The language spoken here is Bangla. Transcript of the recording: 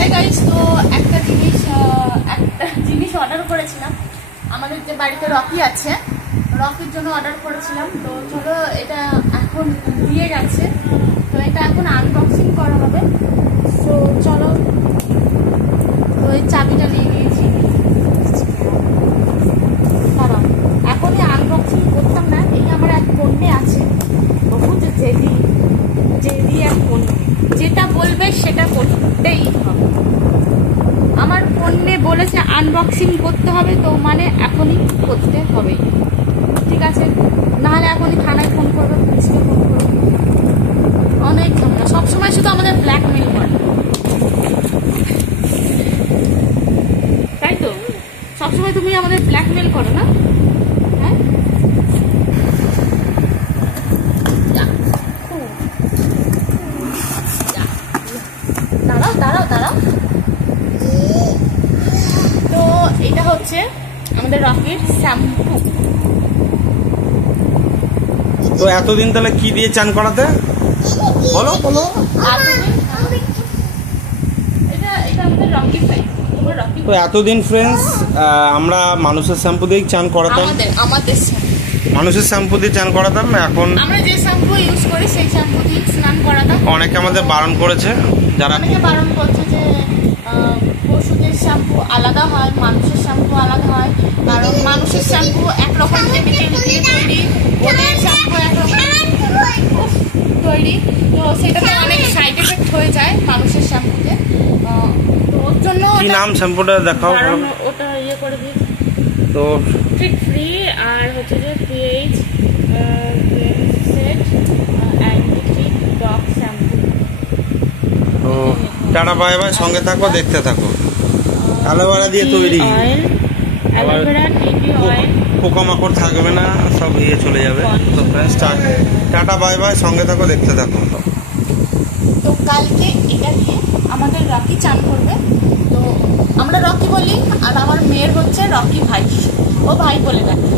তো একটা জিনিস অর্ডার করেছিলাম, আমাদের যে বাড়িতে রকি আছে, রকির জন্য অর্ডার করেছিলাম। তো চলো এটা এখন দিয়ে গেছে, তো এটা এখন আনবক্সিং করা হবে। তো চলো, তো এই চাবিটা নিয়ে নিয়েছি। দাঁড়াও, এখনই আনবক্সিং করতাম না, এই আমার এক ফোনে আছে, বহু যে জেদি এক ফোন, যেটা বলবে সেটা করতেই হবে। আমার ফোনে বলেছে আনবক্সিং করতে হবে, তো মানে এখনই করতে হবে, ঠিক আছে? নাহলে এখনই থানায় ফোন করবে, পুলিশকে ফোন করবে, অনেক ঝামেলা। সবসময় শুধু আমাদের ব্ল্যাকমেল করে, তাই তো? সবসময় তুমি আমাদের ব্ল্যাকমেল করো না? হ্যাঁ, দাঁড়াও দাঁড়াও দাঁড়াও। তো এটা হচ্ছে আমাদের রকির শ্যাম্পু। তো এতদিন তাহলে কি দিয়ে চান করাতে বলো বলো? এটা আমাদের রকির ভাই। তো এতদিন ফ্রেন্ডস আমরা মানুষের শ্যাম্পু দিয়ে চান করাতাম, আমাদের মানুষের শ্যাম্পু দিয়ে চান করাতাম। এখন আমরা যে শ্যাম্পু ইউজ করি সেই শ্যাম্পু দিয়ে স্নান করাতাম। অনেকে আমাদের বারণ করেছে, যারা অনেকে বারণ করছে যে পশুদের শ্যাম্পু আলাদা হয়, মানুষের শ্যাম্পু আলাদা হয়, কারণ মানুষের শ্যাম্পু একরকম কেমিক্যাল দিয়ে তৈরি, ওদের শ্যাম্পু একরকম তৈরি, তো সেটাতে অনেক সাইড এফেক্ট হয়ে যায় মানুষের শ্যাম্পুতে। তো ওর জন্য কি নাম শ্যাম্পুটা দেখাও, ওটা ইয়ে করে দিয়েছে, তো ট্রিক ফ্রি, আর হচ্ছে যে পিএইচ সেট অ্যান্টিট্রিক ডগ শ্যাম্পু। তো টাটা বাই বাই, সঙ্গে থাকো, দেখতে থাকো। অ্যালোভেরা দিয়ে তৈরি, পোকামাকড় থাকবে না, সব ইয়ে চলে যাবে। তো ফ্রেন্ডস টাটা বাই বাই, সঙ্গে থাকো, দেখতে থাকো। তো কালকে এটা দিয়ে আমাদের রকি চান করবে। তো আমরা রকি বলি, আর আমার মেয়ের হচ্ছে রকি ভাই, ও ভাই বলে ডাকে।